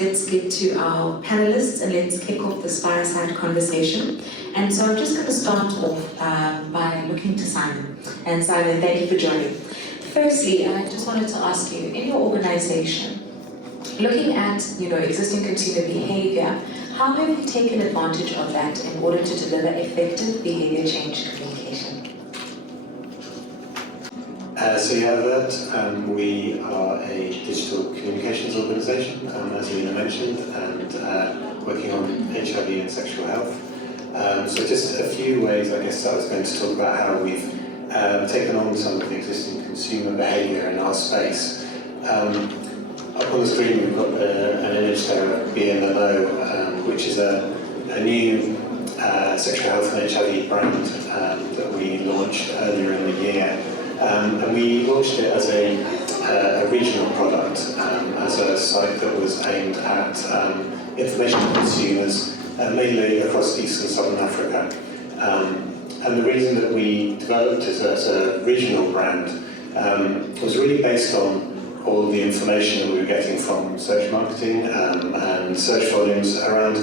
Let's get to our panelists and let's kick off this fireside conversation. And so I'm just going to start off by looking to Simon. And Simon, thank you for joining. Firstly, I just wanted to ask you, in your organization, looking at existing consumer behavior, how have you taken advantage of that in order to deliver effective behavior change communication? So Avert, we are a digital communications organisation, as Phinah mentioned, and working on HIV and sexual health. So just a few ways, I guess, I was going to talk about how we've taken on some of the existing consumer behaviour in our space. Up on the screen we've got an image there of Be in the Know, which is a new sexual health and HIV brand that we launched earlier in the year. And we launched it as a regional product, as a site that was aimed at information to consumers, mainly across East and Southern Africa. And the reason that we developed it as a regional brand was really based on all the information that we were getting from search marketing and search volumes around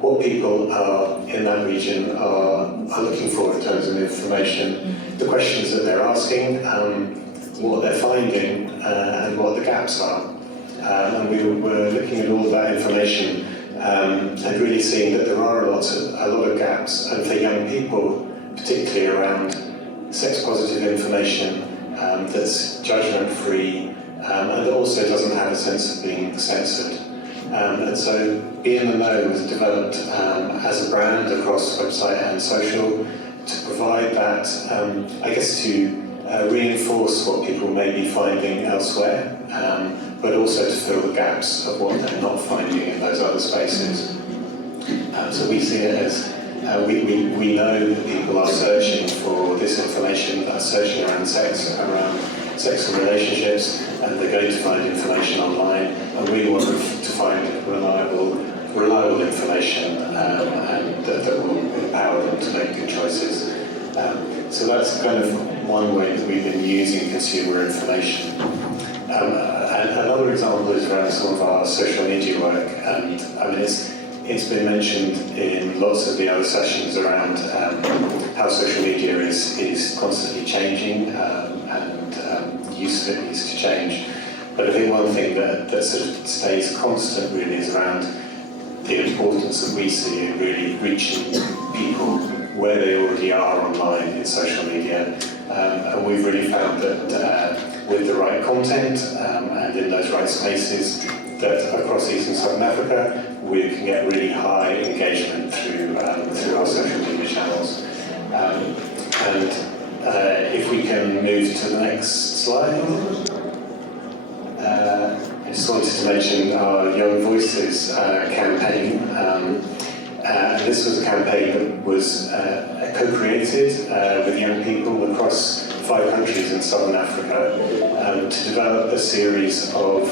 what people are in that region are looking for in terms of information, the questions that they're asking, what they're finding, and what the gaps are. And we were looking at all that information and really seeing that there are a lot of gaps, and for young people, particularly around sex-positive information that's judgment-free and that also doesn't have a sense of being censored. And so Be in the Know was developed as a brand across website and social to provide that, I guess, to reinforce what people may be finding elsewhere, but also to fill the gaps of what they're not finding in those other spaces. So we see it as we know that people are searching for this information, that are searching around sex and relationships, and they're going to find information online, and we want to find reliable information and that will empower them to make good choices. So that's kind of one way that we've been using consumer information. And another example is around some of our social media work, and I mean it's been mentioned in lots of the other sessions around how social media is constantly changing and use of it needs to change. But I think one thing that sort of stays constant really is around the importance that we see in really reaching people where they already are online in social media. And we've really found that with the right content and in those right spaces, that across East and Southern Africa, we can get really high engagement through our social media channels. And if we can move to the next slide. I just wanted to mention our Young Voices campaign. This was a campaign that was co-created with young people across 5 countries in Southern Africa to develop a series of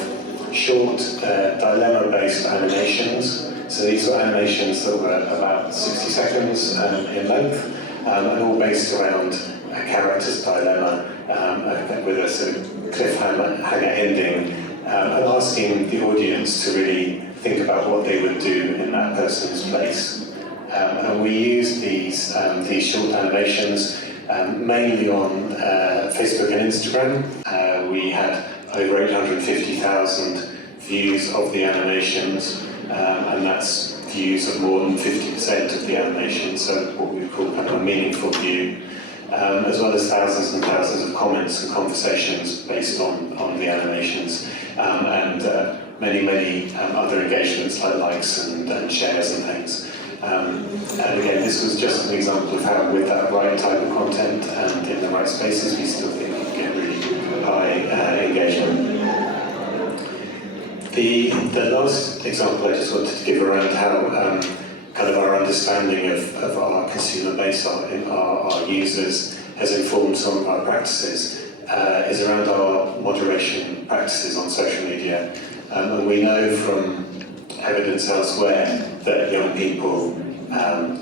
short dilemma-based animations. So these were animations that were about 60 seconds in length and all based around a character's dilemma with a sort of cliffhanger ending and asking the audience to really think about what they would do in that person's place. And we used these short animations mainly on Facebook and Instagram. We had over 850,000 views of the animations, and that's views of more than 50% of the animation, so what we call kind of a meaningful view, as well as thousands and thousands of comments and conversations based on the animations, and many other engagements like likes and shares and things. And again, this was just an example of how with that right type of content and in the right spaces, we still think we can get really high engagement. The last example I just wanted to give around how kind of our understanding of our consumer base, our users, has informed some of our practices is around our moderation practices on social media. And we know from evidence elsewhere that young people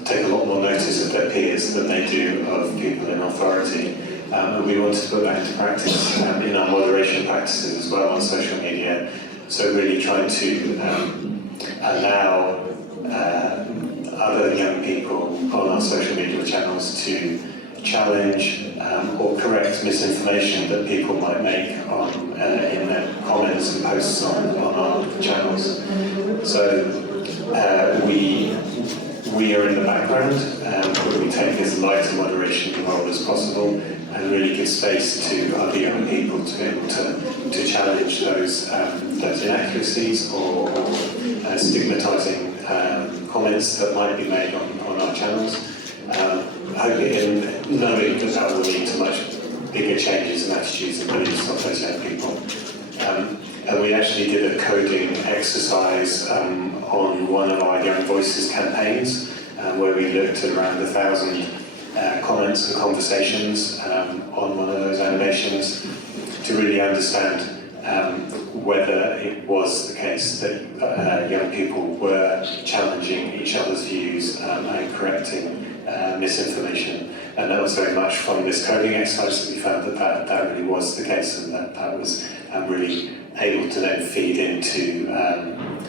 take a lot more notice of their peers than they do of people in authority. And we wanted to put that into practice in our moderation practices as well on social media. So really trying to allow other young people on our social media channels to challenge or correct misinformation that people might make on in their comments and posts on our channels. So we are in the background, but we take as light a moderation role as possible and really give space to other young people to be able to challenge those inaccuracies or stigmatising comments that might be made on our channels. Hoping and knowing that will lead to much bigger changes in attitudes and beliefs of those young people. And we actually did a coding exercise on one of our Young Voices campaigns, where we looked at around 1,000 comments and conversations on one of those animations to really understand whether it was the case that young people were challenging each other's views and correcting misinformation. And that was very much from this coding exercise that we found that really was the case, and that was really able to then feed into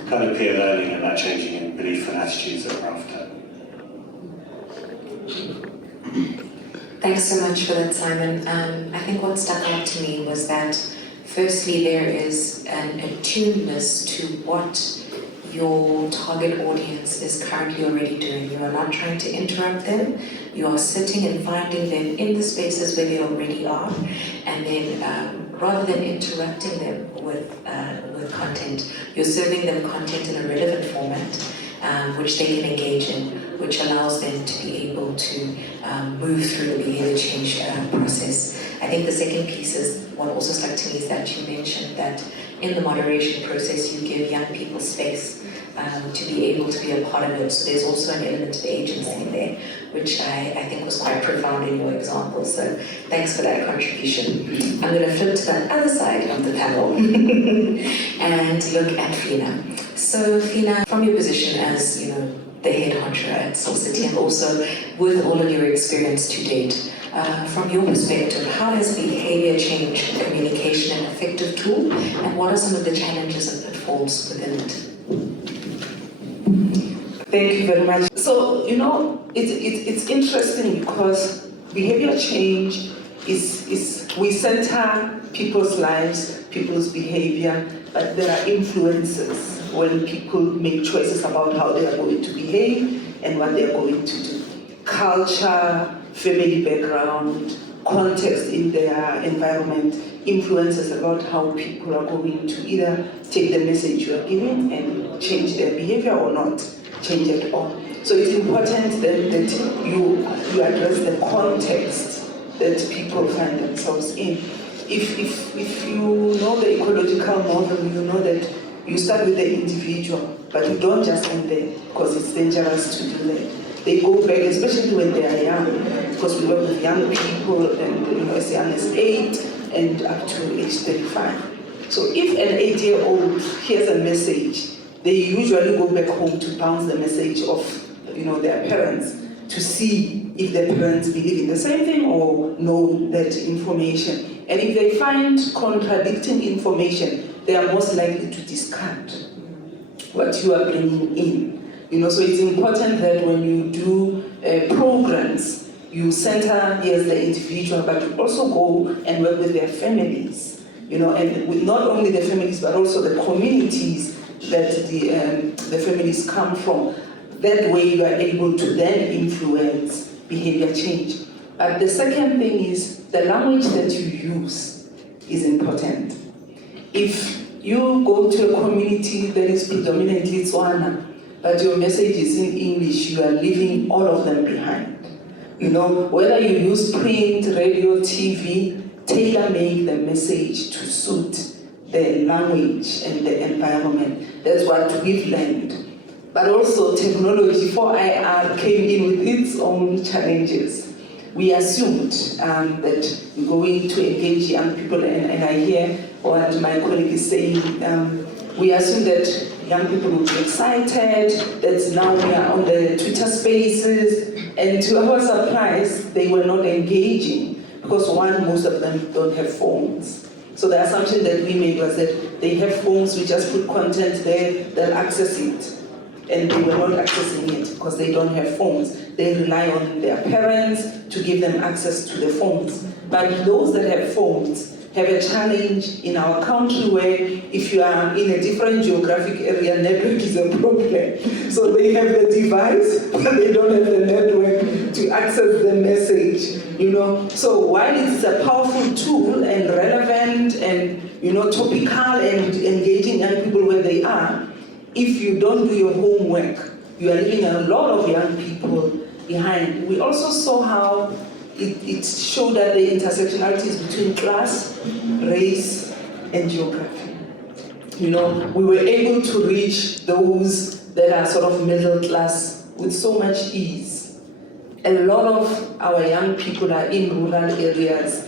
kind of peer learning and that changing in belief and attitudes that we're after. Thanks so much for that, Simon. I think what stuck out to me was that firstly there is an attuneness to what your target audience is currently already doing. You are not trying to interrupt them. You are sitting and finding them in the spaces where they already are, and then rather than interrupting them with content, you're serving them content in a relevant format, which they can engage in, which allows them to be able to move through the behavior change process. I think the second piece is, what also stuck to me is that you mentioned that in the moderation process you give young people space to be able to be a part of it. So there's also an element of agency there, which I think was quite profound in your example. So thanks for that contribution. I'm going to flip to the other side of the panel and look at Phinah. So Phinah, from your position as the head honcho at Soul City, and also with all of your experience to date, from your perspective, how has behavior change communication an effective tool, and what are some of the challenges and pitfalls within it? Thank you very much. So, it's interesting because behavior change is we center people's lives, people's behavior, but there are influences when people make choices about how they are going to behave and what they are going to do. Culture, family background, context in their environment influences about how people are going to either take the message you are giving and change their behavior or not change at all. So it's important that you address the context that people find themselves in. If you know the ecological model, you know that you start with the individual, but you don't just end there because it's dangerous to do that. They go back, especially when they are young, because we work with young people and as young as 8 and up to age 35. So if an 8-year-old hears a message, they usually go back home to bounce the message of their parents to see if their parents believe in the same thing or know that information. And if they find contradicting information, they are most likely to discard what you are bringing in. So it's important that when you do programs, you center, yes, the individual, but you also go and work with their families, and with not only the families, but also the communities that the families come from. That way you are able to then influence behavior change. But the second thing is the language that you use is important. If you go to a community that is predominantly Tswana, but your message is in English, you are leaving all of them behind. Whether you use print, radio, TV, tailor-make the message to suit the language and the environment. That's what we've learned. But also technology 4IR came in with its own challenges. We assumed that we're going to engage young people, and I hear what my colleague is saying. We assume that young people will be excited, that now we are on the Twitter spaces, and to our surprise, they were not engaging because most of them don't have phones. So the assumption that we made was that they have phones, we just put content there, they'll access it. and they were not accessing it because they don't have phones. They rely on their parents to give them access to the phones. But those that have phones have a challenge in our country where if you are in a different geographic area, network is a problem. So they have the device, but they don't have the network to access the message, you know. So while it's a powerful tool and relevant and, you know, topical and engaging young people where they are, if you don't do your homework, you are leaving a lot of young people behind. We also saw how it showed that the intersectionalities between class, race, and geography. You know, we were able to reach those that are sort of middle class with so much ease. A lot of our young people are in rural areas.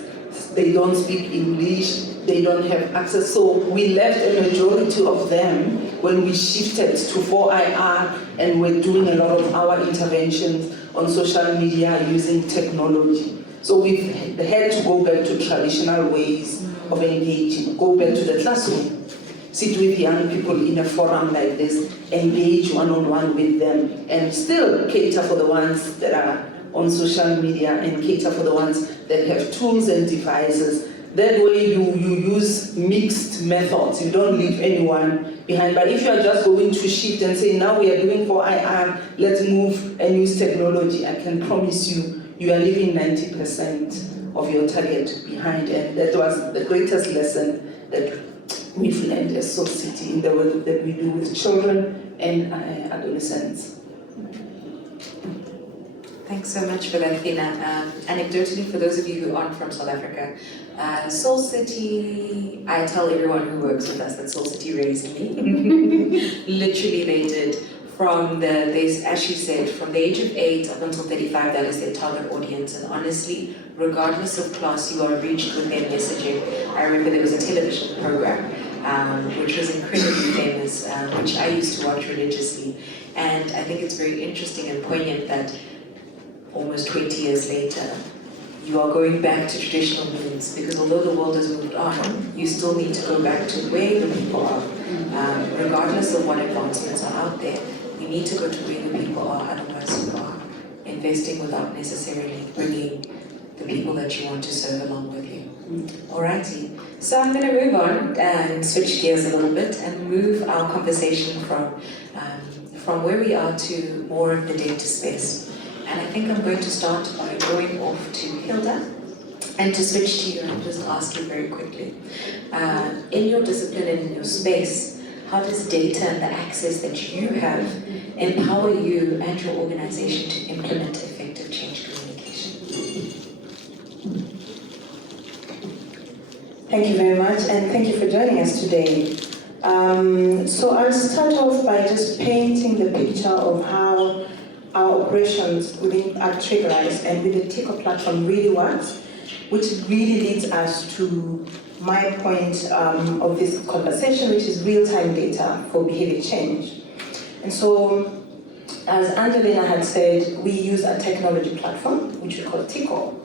They don't speak English, they don't have access. So we left a majority of them when we shifted to 4IR and we're doing a lot of our interventions on social media using technology. So we've had to go back to traditional ways of engaging, go back to the classroom, sit with young people in a forum like this, engage one-on-one with them, and still cater for the ones that are on social media and cater for the ones that have tools and devices. That way you use mixed methods, you don't leave anyone behind. But if you are just going to shift and say, now we are doing 4IR, let's move and use technology, I can promise you, you are leaving 90% of your target behind. And that was the greatest lesson that we've learned as Soul City in the work that we do with children and adolescents. Thanks so much for that, Phinah. Anecdotally, for those of you who aren't from South Africa, Soul City, I tell everyone who works with us that Soul City raised me. Literally, they did. As she said, from the age of 8 up until 35, that is their target audience. And honestly, regardless of class, you are reached with their messaging. I remember there was a television program, which was incredibly famous, which I used to watch religiously. And I think it's very interesting and poignant that almost 20 years later, you are going back to traditional means, because although the world has moved on, you still need to go back to where the people are. Regardless of what advancements are out there, you need to go to where the people are, otherwise you are investing without necessarily bringing the people that you want to serve along with you. Alrighty, so I'm going to move on and switch gears a little bit and move our conversation from where we are to more of the data space. And I think I'm going to start by going off to Hildah and to switch to you and just ask you very quickly. In your discipline and in your space, how does data and the access that you have empower you and your organization to implement effective change communication? Thank you very much, and thank you for joining us today. So I'll start off by just painting the picture of how our operations within Triggerise and with the TICO platform really works, which really leads us to my point of this conversation, which is real-time data for behavior change. And so, as Angelina had said, we use a technology platform, which we call TICO.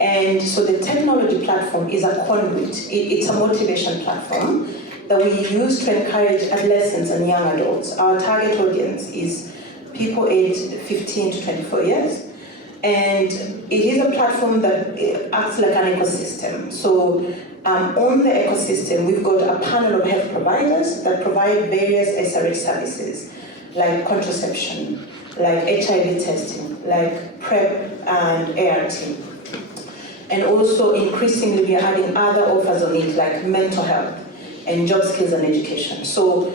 And so the technology platform is a conduit. It's a motivation platform that we use to encourage adolescents and young adults. Our target audience is people aged 15 to 24 years. And it is a platform that acts like an ecosystem. So on the ecosystem, we've got a panel of health providers that provide various SRH services, like contraception, like HIV testing, like PrEP and ART. And also increasingly, we are adding other offers on it, like mental health and job skills and education. So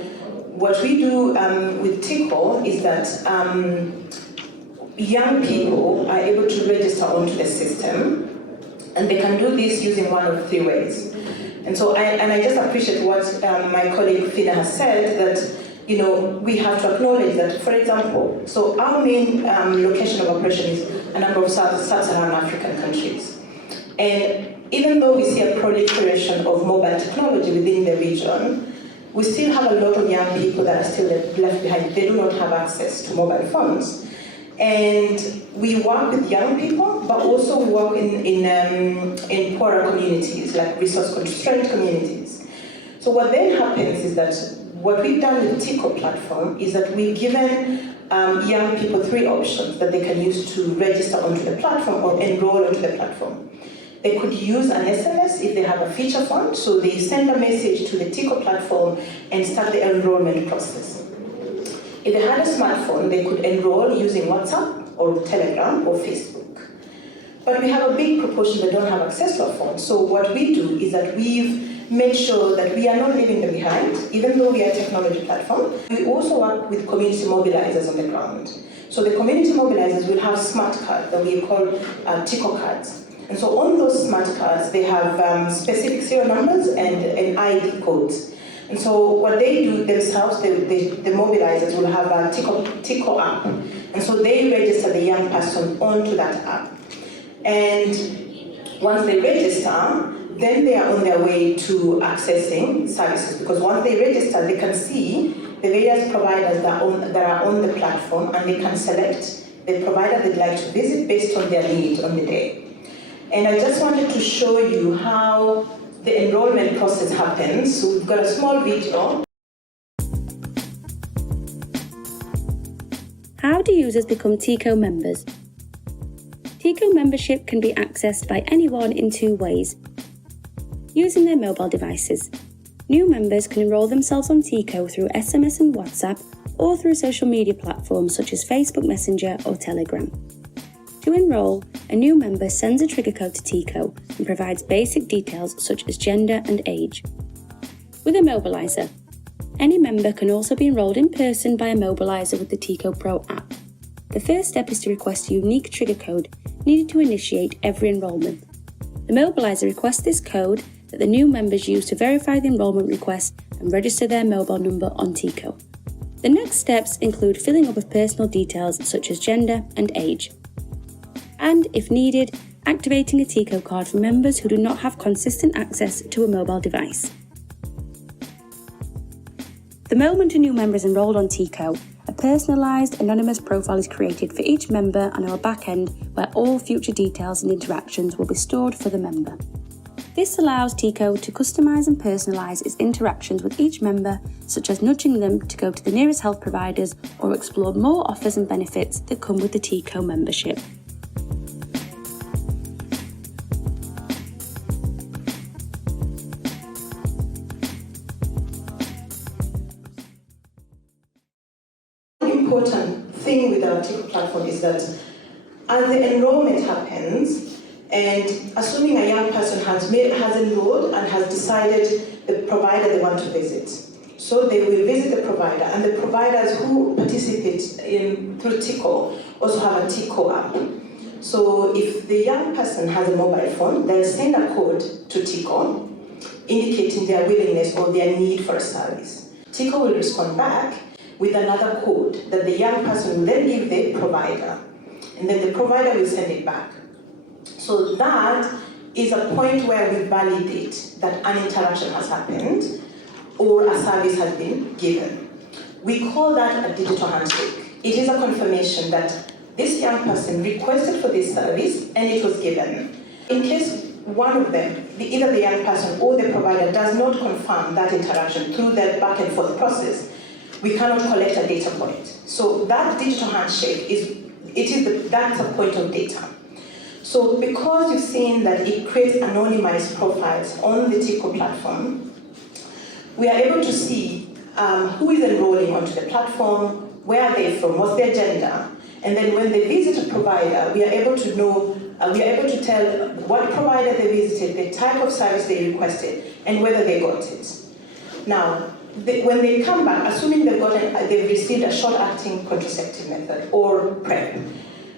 what we do with TICO is that young people are able to register onto the system, and they can do this using one of 3 ways. And so I just appreciate what my colleague Phinah has said, that we have to acknowledge that, for example, so our main location of operation is a number of sub-Saharan African countries. And even though we see a proliferation of mobile technology within the region, we still have a lot of young people that are still left behind. They do not have access to mobile phones. And we work with young people, but also we work in poorer communities, like resource-constrained communities. So what then happens is that what we've done with the TICO platform is that we've given young people 3 options that they can use to register onto the platform or enroll onto the platform. They could use an SMS if they have a feature phone, so they send a message to the TICO platform and start the enrollment process. If they had a smartphone, they could enroll using WhatsApp or Telegram or Facebook. But we have a big proportion that don't have access to a phone. So what we do is that we've made sure that we are not leaving them behind, even though we are a technology platform. We also work with community mobilizers on the ground. So the community mobilizers will have smart cards that we call TICO cards. And so on those smart cards, they have specific serial numbers and ID codes. And so what they do themselves, the mobilizers will have a TICO app. And so they register the young person onto that app. And once they register, then they are on their way to accessing services. Because once they register, they can see the various providers that are on the platform, and they can select the provider they'd like to visit based on their need on the day. And I just wanted to show you how the enrollment process happens. So we've got a small video. How do users become TICO members? TICO membership can be accessed by anyone in 2 ways. Using their mobile devices. New members can enrol themselves on TICO through SMS and WhatsApp, or through social media platforms such as Facebook Messenger or Telegram. To enrol, a new member sends a trigger code to TICO and provides basic details such as gender and age. With a mobiliser, any member can also be enrolled in person by a mobiliser with the TICO Pro app. The first step is to request a unique trigger code needed to initiate every enrolment. The mobiliser requests this code that the new members use to verify the enrolment request and register their mobile number on TICO. The next steps include filling up with personal details such as gender and age. And, if needed, activating a TICO card for members who do not have consistent access to a mobile device. The moment a new member is enrolled on TICO, a personalised, anonymous profile is created for each member on our back-end, where all future details and interactions will be stored for the member. This allows TICO to customise and personalise its interactions with each member, such as nudging them to go to the nearest health providers or explore more offers and benefits that come with the TICO membership. Important thing with our TICO platform is that as the enrollment happens, and assuming a young person has enrolled and has decided the provider they want to visit, so they will visit the provider, and the providers who participate through TICO also have a TICO app. So if the young person has a mobile phone, they'll send a code to TICO indicating their willingness or their need for a service. TICO will respond back with another code that the young person will then give the provider, and then the provider will send it back. So that is a point where we validate that an interaction has happened or a service has been given. We call that a digital handshake. It is a confirmation that this young person requested for this service and it was given. In case one of them, either the young person or the provider, does not confirm that interaction through the back and forth process, we cannot collect a data point. So that digital handshake that's a point of data. So because you've seen that it creates anonymized profiles on the TICO platform, we are able to see who is enrolling onto the platform, where are they from, what's their gender, and then when they visit a provider, we are able to know, we are able to tell what provider they visited, the type of service they requested, and whether they got it. Now, when they come back, assuming they've received a short-acting contraceptive method or PrEP,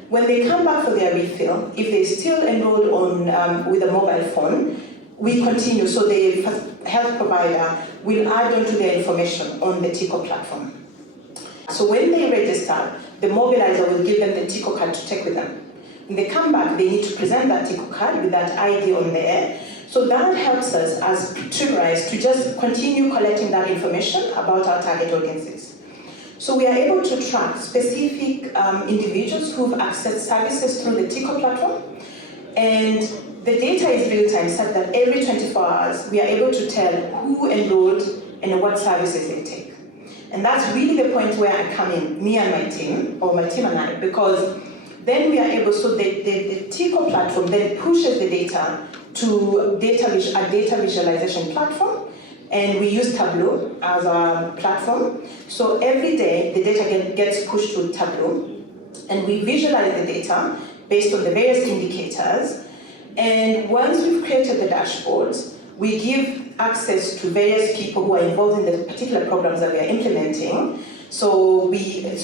when they come back for their refill, if they're still enrolled on with a mobile phone, we continue. So the health provider will add on to their information on the TICO platform. So when they register, the mobilizer will give them the TICO card to take with them. When they come back, they need to present that TICO card with that ID on there. So that helps us as Triggerise to just continue collecting that information about our target audiences. So we are able to track specific individuals who've accessed services through the TICO platform, and the data is real-time, such that every 24 hours we are able to tell who enrolled and what services they take. And that's really the point where I come in, me and my team, or my team and I, because then we are able, so the TICO platform then pushes the data to a data visualization platform, and we use Tableau as our platform. So every day the data gets pushed to Tableau, and we visualize the data based on the various indicators. And once we've created the dashboards, we give access to various people who are involved in the particular programs that we are implementing. So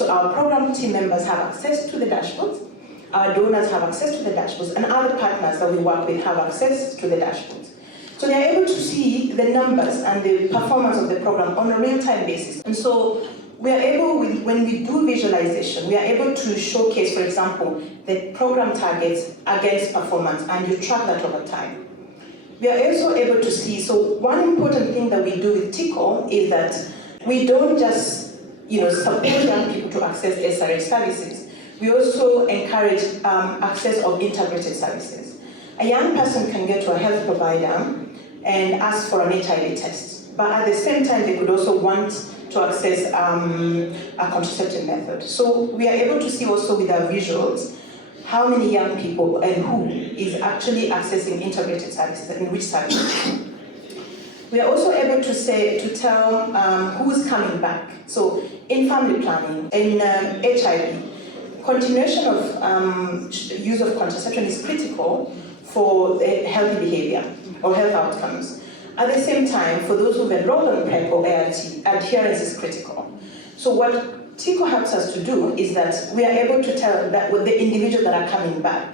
our program team members have access to the dashboards, our donors have access to the dashboards, and other partners that we work with have access to the dashboards. So they are able to see the numbers and the performance of the program on a real-time basis. And so we are able, when we do visualization, we are able to showcase, for example, the program targets against performance, and you track that over time. We are also able to see, so one important thing that we do with TICO is that we don't just support young people to access SRH services. We also encourage access of integrated services. A young person can get to a health provider and ask for an HIV test, but at the same time they could also want to access a contraceptive method. So we are able to see also with our visuals how many young people and who is actually accessing integrated services and which services. We are also able to tell who's coming back. So in family planning, in HIV, continuation of use of contraception is critical for healthy behavior or health outcomes. At the same time, for those who've enrolled on PrEP or ART, adherence is critical. So what TICO helps us to do is that we are able to tell that with the individuals that are coming back.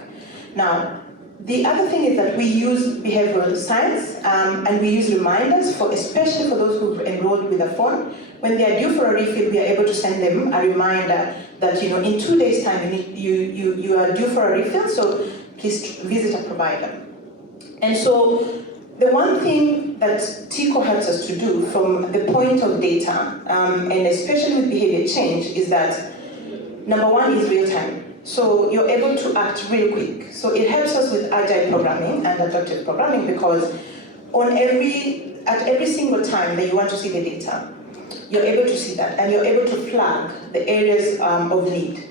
Now, the other thing is that we use behavioral science and we use reminders, especially for those who've enrolled with a phone. When they are due for a refill, we are able to send them a reminder that in 2 days' time you are due for a refill, so please visit a provider. And so the one thing that TICO helps us to do from the point of data, and especially with behavior change, is that number one is real time. So you're able to act real quick. So it helps us with agile programming and adaptive programming, because at every single time that you want to see the data, you're able to see that, and you're able to flag the areas of need.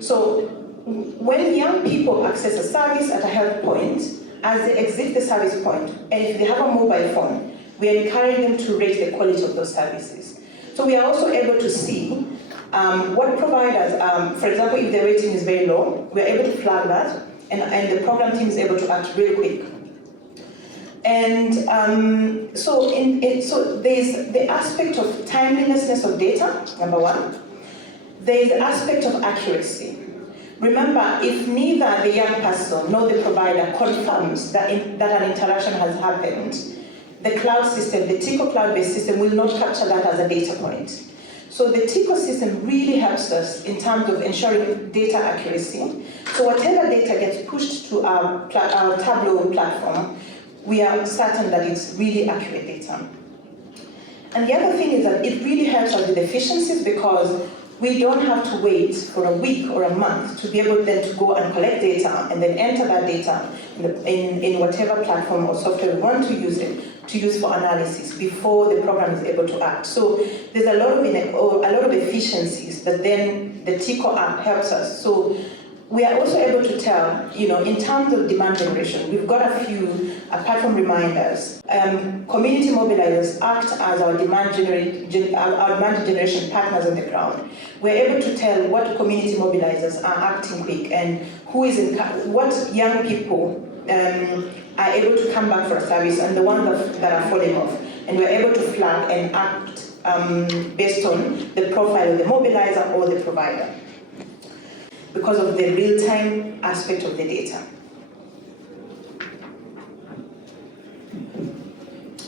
So when young people access a service at a health point, as they exit the service point, and if they have a mobile phone, we encourage them to rate the quality of those services. So we are also able to see what providers, for example, if the rating is very low, we're able to flag that, and the program team is able to act really quick. And so there's the aspect of timeliness of data, number one. There's the aspect of accuracy. Remember, if neither the young person nor the provider confirms that an interaction has happened, the cloud system, the TICO cloud-based system, will not capture that as a data point. So the TICO system really helps us in terms of ensuring data accuracy. So whatever data gets pushed to our Tableau platform, we are certain that it's really accurate data. And the other thing is that it really helps us with efficiencies, because we don't have to wait for a week or a month to be able then to go and collect data and then enter that data in whatever platform or software we want to use for analysis before the program is able to act. So there's a lot of efficiencies that then the TICO app helps us. So we are also able to tell, in terms of demand generation, we've got a few, apart from reminders, community mobilizers act as our demand generation partners on the ground. We're able to tell what community mobilizers are acting quick and what young people are able to come back for a service and the ones that are falling off. And we're able to flag and act based on the profile of the mobilizer or the provider, because of the real-time aspect of the data.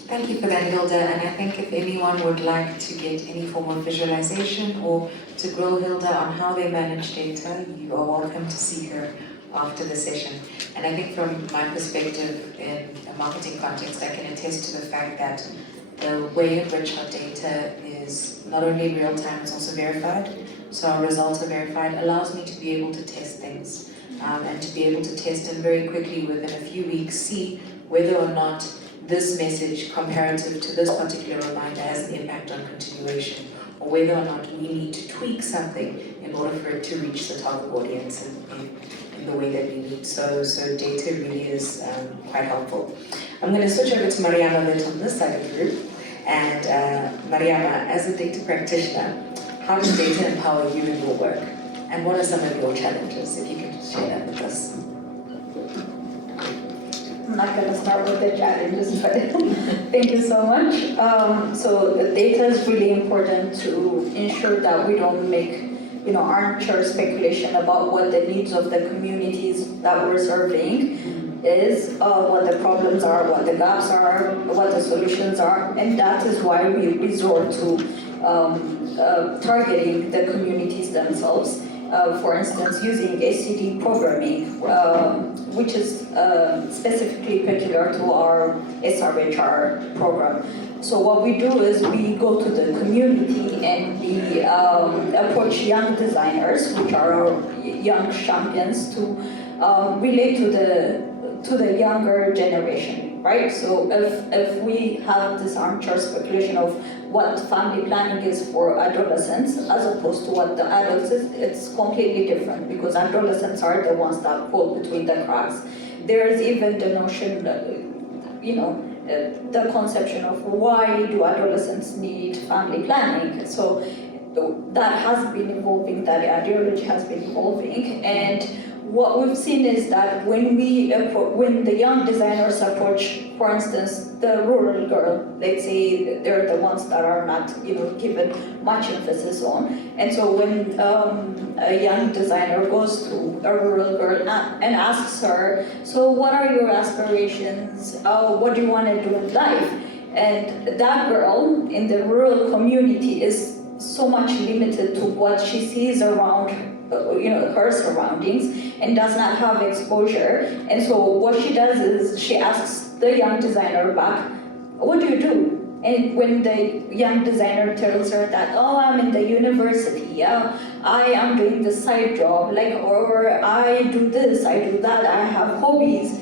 Thank you for that, Hildah, and I think if anyone would like to get any form of visualization or to grill Hildah on how they manage data, you are welcome to see her after the session. And I think from my perspective in a marketing context, I can attest to the fact that the way in which our data is not only real-time, it's also verified. So our results are verified, allows me to be able to test things and to be able to test and very quickly within a few weeks see whether or not this message comparative to this particular reminder has an impact on continuation, or or whether or not we need to tweak something in order for it to reach the target audience in the way that we need. So data really is quite helpful. I'm going to switch over to Mariamawit on this side of the group. And Mariama, as a data practitioner, how does data empower you in your work? And what are some of your challenges, if you can share that with us? I'm not going to start with the challenges, but thank you so much. So the data is really important to ensure that we don't make armchair speculation about what the needs of the communities that we're serving is, what the problems are, what the gaps are, what the solutions are, and that is why we resort to targeting the communities themselves. For instance, using ACD programming, which is specifically peculiar to our SRHR program. So what we do is we go to the community and we approach young designers, which are our young champions, to relate to the younger generation, right? So if we have this armchair speculation of what family planning is for adolescents as opposed to what the adults is, it's completely different, because adolescents are the ones that fall between the cracks. There is even the notion, the conception of why do adolescents need family planning. So that has been evolving, that ideology has been evolving, and what we've seen is that when the young designers approach, for instance, the rural girl, let's say they're the ones that are not given much emphasis on, and so when a young designer goes to a rural girl and asks her, so what are your aspirations? What do you want to do in life? And that girl in the rural community is so much limited to what she sees around her surroundings, and does not have exposure. And so what she does is she asks the young designer back, what do you do? And when the young designer tells her that, oh, I'm in the university, I am doing this side job, or I do this, I do that, I have hobbies.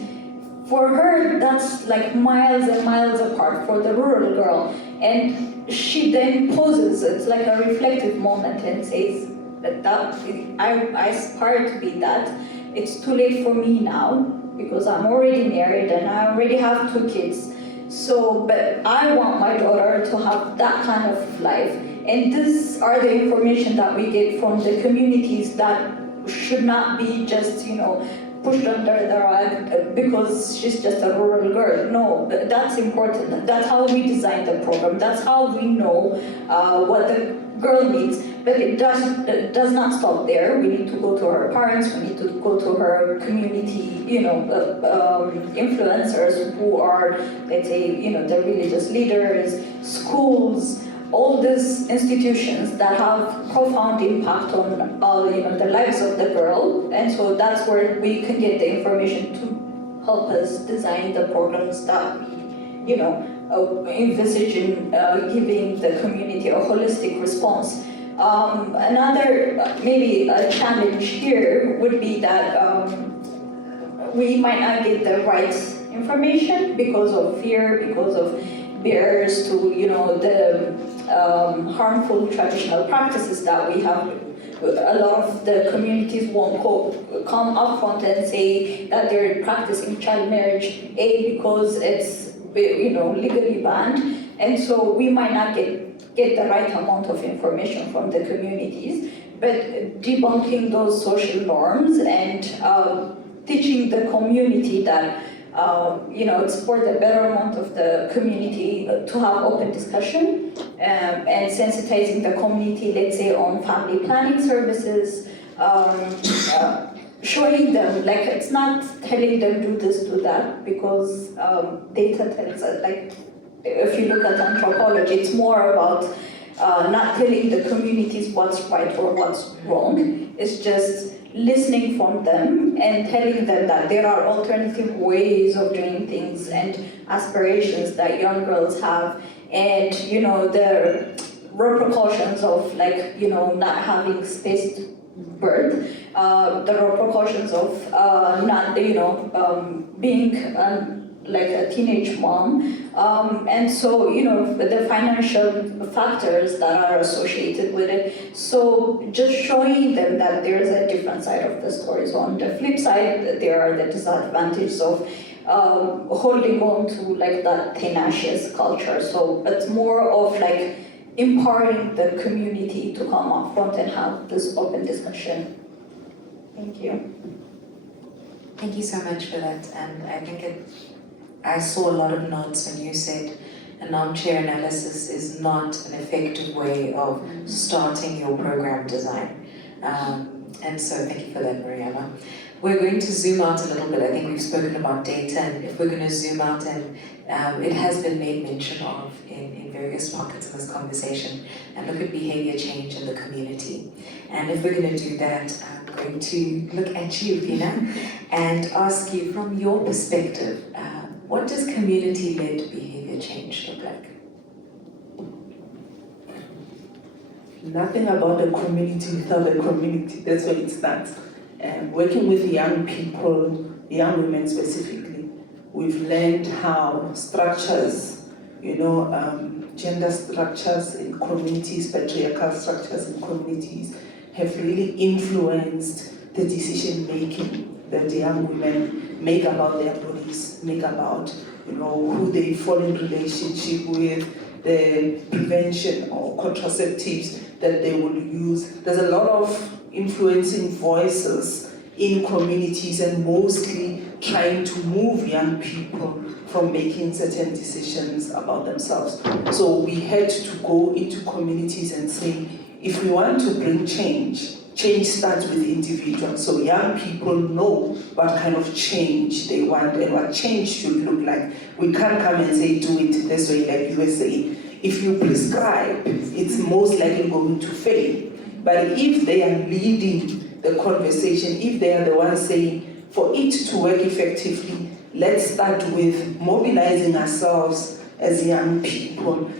For her, that's like miles and miles apart for the rural girl. And she then pauses, it's like a reflective moment, and says, I aspire to be that. It's too late for me now because I'm already married and I already have 2 kids. So, but I want my daughter to have that kind of life. And these are the information that we get from the communities that should not be just, pushed under the rug because she's just a rural girl. No, that's important. That's how we design the program. That's how we know what the girl needs. But it does not stop there. We need to go to her parents. We need to go to her community, influencers who are, let's say, the religious leaders, schools, all these institutions that have profound impact on the lives of the girl. And so that's where we can get the information to help us design the programs that we, envisage in giving the community a holistic response. Another maybe a challenge here would be that we might not get the right information because of fear, because of barriers to the harmful traditional practices that we have. A lot of the communities won't come up front and say that they're practicing child marriage, because it's legally banned, and so we might not get the right amount of information from the communities. But debunking those social norms and teaching the community that it's for the betterment of the community to have open discussion, and sensitizing the community, let's say, on family planning services, showing them, it's not telling them do this, do that, because data tells us, if you look at anthropology, it's more about not telling the communities what's right or what's wrong. It's just listening from them and telling them that there are alternative ways of doing things and aspirations that young girls have, and the repercussions of not having spaced birth, the repercussions of not being like a teenage mom, and so the financial factors that are associated with it. So just showing them that there's a different side of the story. So on the flip side, there are the disadvantages of holding on to like that tenacious culture. So it's more of like empowering the community to come up front and have this open discussion. Thank you. Thank you so much for that. And I think I saw a lot of notes when you said an armchair analysis is not an effective way of starting your program design. And so thank you for that, Mariama. We're going to zoom out a little bit. I think we've spoken about data, and if we're going to zoom out, and it has been made mention of in various pockets of this conversation, and look at behavior change in the community. And if we're going to do that, I'm going to look at you, Phinah, and ask you from your perspective, what does community-led behavior change look like? Nothing about the community without the community. That's where it starts. Working with young people, young women specifically, we've learned how structures, gender structures in communities, patriarchal structures in communities, have really influenced the decision making that the young women make about their bodies, make about who they fall in relationship with, the prevention or contraceptives that they will use. There's a lot of influencing voices in communities, and mostly trying to move young people from making certain decisions about themselves. So we had to go into communities and say, if we want to bring change, change starts with individuals. So young people know what kind of change they want and what change should look like. We can't come and say, do it this way like USA. If you prescribe, it's most likely going to fail. But if they are leading the conversation, if they are the ones saying, for it to work effectively, let's start with mobilizing ourselves as young people.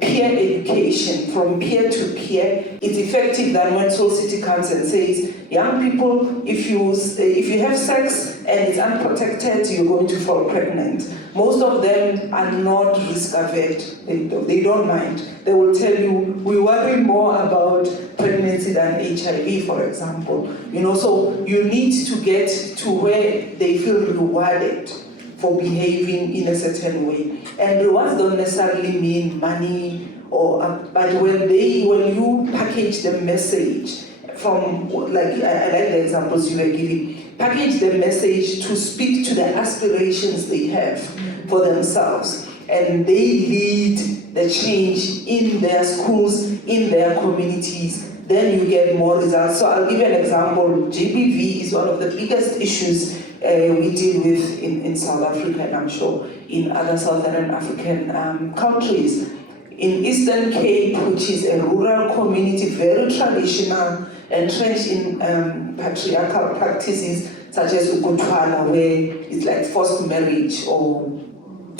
Peer education, from peer to peer. It's effective that when Seoul City comes and says, young people, if you have sex and it's unprotected, you're going to fall pregnant. Most of them are not risk averse. They don't mind. They will tell you, we worry more about pregnancy than HIV, for example. So you need to get to where they feel rewarded for behaving in a certain way. And rewards don't necessarily mean money, but when you package the message from, like I like the examples you were giving, package the message to speak to the aspirations they have for themselves, and they lead the change in their schools, in their communities, then you get more results. So I'll give you an example. GBV is one of the biggest issues we deal with in South Africa, and I'm sure in other Southern African countries. In Eastern Cape, which is a rural community, very traditional, entrenched in patriarchal practices such as ukutwana, where it's like forced marriage, or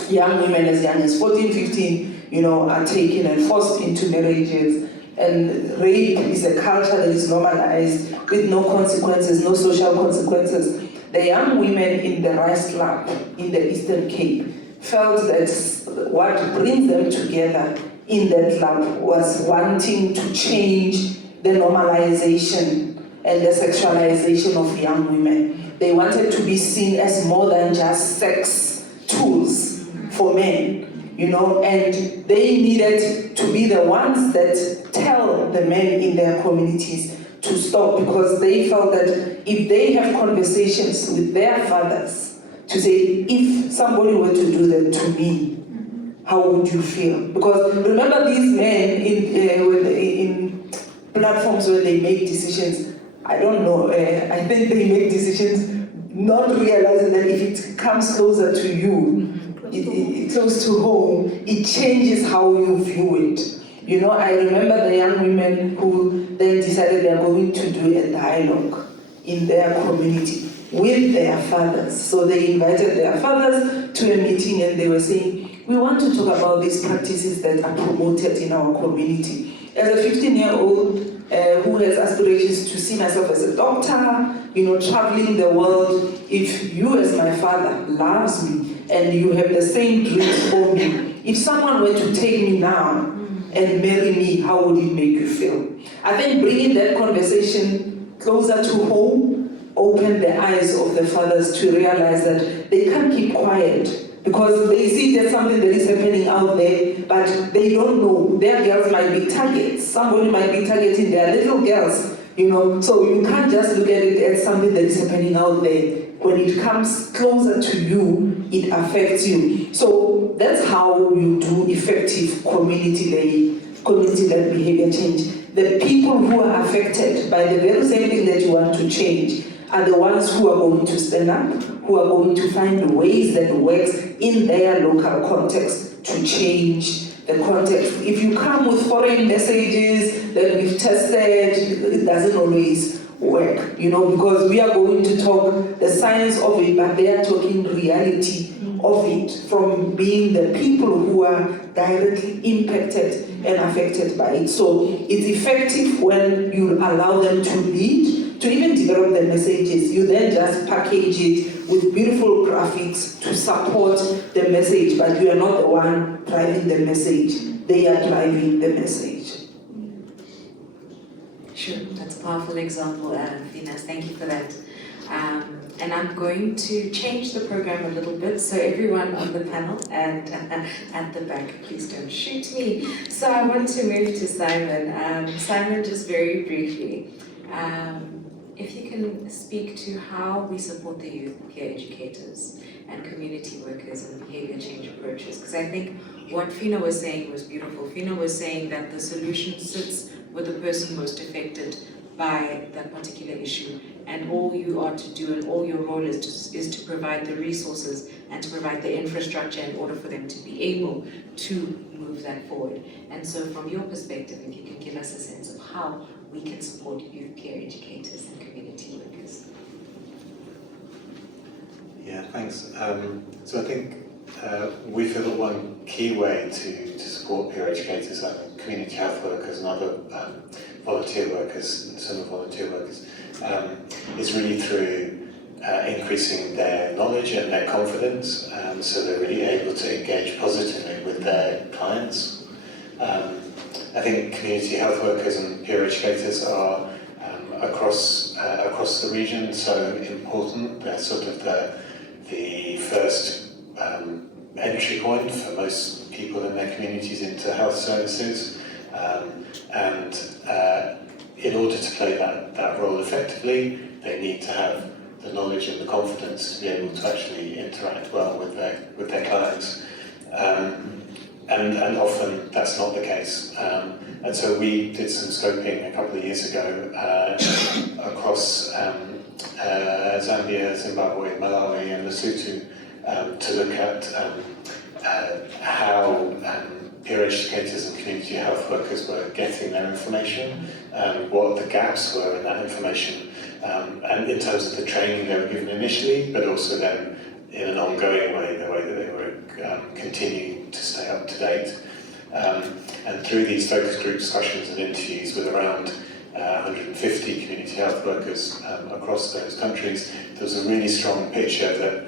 young women as young as 14, 15, are taken and forced into marriages. And rape is a culture that is normalized with no consequences, no social consequences. The young women in the Rice Club in the Eastern Cape felt that what brings them together in that club was wanting to change the normalization and the sexualization of young women. They wanted to be seen as more than just sex tools for men, and they needed to be the ones that tell the men in their communities to stop, because they felt that if they have conversations with their fathers to say, if somebody were to do that to me, how would you feel? Because remember, these men in platforms where they make decisions, I don't know, I think they make decisions not realizing that if it comes closer to you, close to home, it changes how you view it. I remember the young women who then decided they're going to do a dialogue in their community with their fathers. So they invited their fathers to a meeting, and they were saying, we want to talk about these practices that are promoted in our community. As a 15-year-old who has aspirations to see myself as a doctor, traveling the world. If you as my father loves me and you have the same dreams for me, if someone were to take me now and marry me, how would it make you feel? I think bringing that conversation closer to home opened the eyes of the fathers to realize that they can't keep quiet, because they see there's something that is happening out there, but they don't know. Their girls might be targets. Somebody might be targeting their little girls, So you can't just look at it as something that is happening out there. When it comes closer to you, it affects you. So that's how you do effective community-led behavior change. The people who are affected by the very same thing that you want to change are the ones who are going to stand up, who are going to find ways that works in their local context to change the context. If you come with foreign messages that we've tested, it doesn't always work, because we are going to talk the science of it, but they are talking reality of it from being the people who are directly impacted and affected by it. So it's effective when you allow them to lead, to even develop the messages. You then just package it with beautiful graphics to support the message, but you are not the one driving the message. They are driving the message. Sure, that's a powerful example, Phinah. Thank you for that. And I'm going to change the program a little bit, so everyone on the panel and at the back, please don't shoot me. So I want to move to Simon. Simon, just very briefly, if you can speak to how we support the youth peer educators and community workers in behavior change approaches, because I think what Phinah was saying was beautiful. Phinah was saying that the solution sits with the person most affected by that particular issue, and all you are to do and all your role is to provide the resources and to provide the infrastructure in order for them to be able to move that forward. And so from your perspective, if you can give us a sense of how we can support youth peer educators and community workers. Yeah, thanks. So I think we feel that one key way to support peer educators and community health workers and other volunteer workers, summer volunteer workers, is really through increasing their knowledge and their confidence, so they're really able to engage positively with their clients. I think community health workers and peer educators are across the region so important. They're sort of the first entry point for most people in their communities into health services, and in order to play that role effectively, they need to have the knowledge and the confidence to be able to actually interact well with their clients. And often that's not the case. And so we did some scoping a couple of years ago across Zambia, Zimbabwe, Malawi and Lesotho to look at how peer educators and community health workers were getting their information, what the gaps were in that information, and in terms of the training they were given initially, but also then in an ongoing way, the way that they were continuing to stay up to date. And through these focus group discussions and interviews with around 150 community health workers across those countries, there was a really strong picture that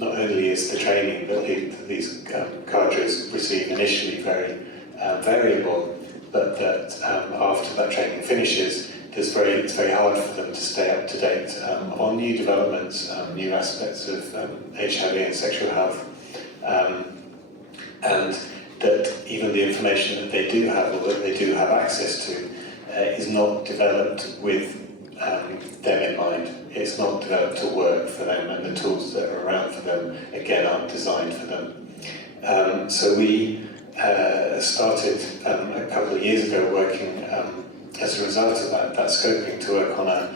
not only is the training that these cadres receive initially very variable, but that after that training finishes, it's very hard for them to stay up to date on new developments, new aspects of HIV and sexual health, and that even the information that they do have or that they do have access to is not developed with them in mind. It's not developed to work for them, and the tools that are around for them, again, aren't designed for them. So we started a couple of years ago working as a result of that scoping to work on a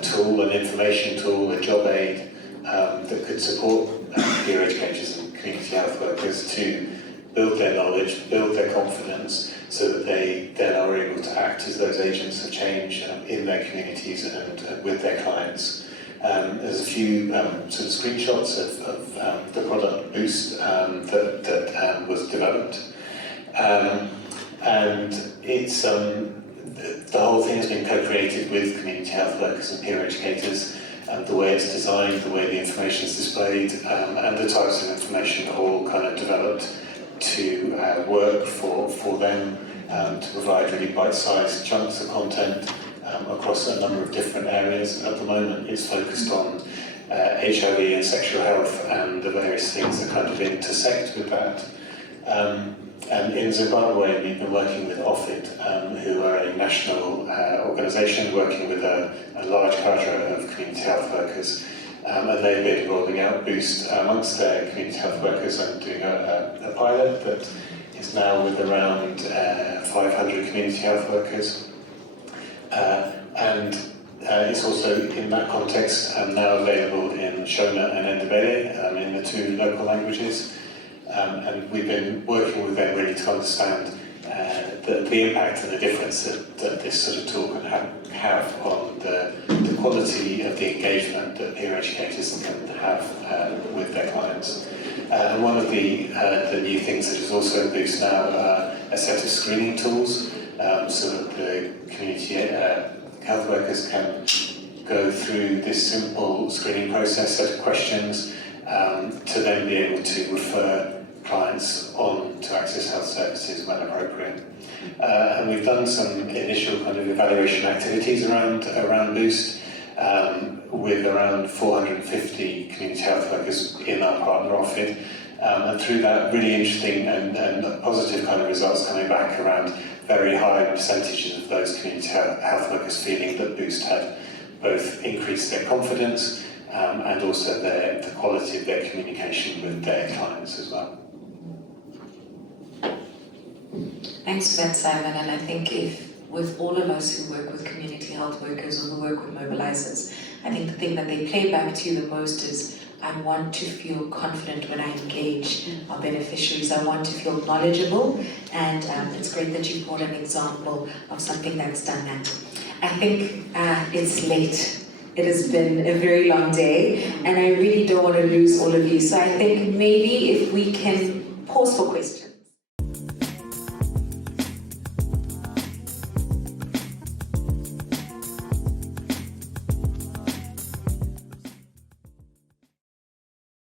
tool, an information tool, a job aid that could support peer educators and community health workers to build their knowledge, build their confidence, so that they then are able to act as those agents of change in their communities and with their clients. There's a few sort of screenshots of the product Boost that was developed. And it's the whole thing has been co-created with community health workers and peer educators. The way it's designed, the way the information is displayed, and the types of information are all kind of developed to work for them, to provide really bite-sized chunks of content across a number of different areas. At the moment, it's focused on HIV and sexual health and the various things that kind of intersect with that. And in Zimbabwe, we've been working with Avert, who are a national organisation working with a large cadre of community health workers. And they've been rolling out Boost amongst their community health workers and doing a pilot that is now with around 500 community health workers. And it's also, in that context, now available in Shona and Ndebele, in the 2 local languages. And we've been working with them really to understand the impact and the difference that this sort of tool can have on the quality of the engagement that peer educators can have with their clients. And one of the new things that is also in Boost now are a set of screening tools, so that the community health workers can go through this simple screening process, set of questions, to then be able to refer clients on to access health services when appropriate. And we've done some initial kind of evaluation activities around Boost, with around 450 community health workers in our partner Avert. And through that, really interesting and positive kind of results coming back around very high percentages of those community health workers feeling that Boost had both increased their confidence and also the quality of their communication with their clients as well. Thanks for that, Simon. And I think with all of us who work with community health workers or who work with mobilizers, I think the thing that they play back to you the most is, I want to feel confident when I engage our beneficiaries. I want to feel knowledgeable, and it's great that you brought an example of something that's done that. I think it's late. It has been a very long day, and I really don't want to lose all of you. So I think maybe if we can pause for questions.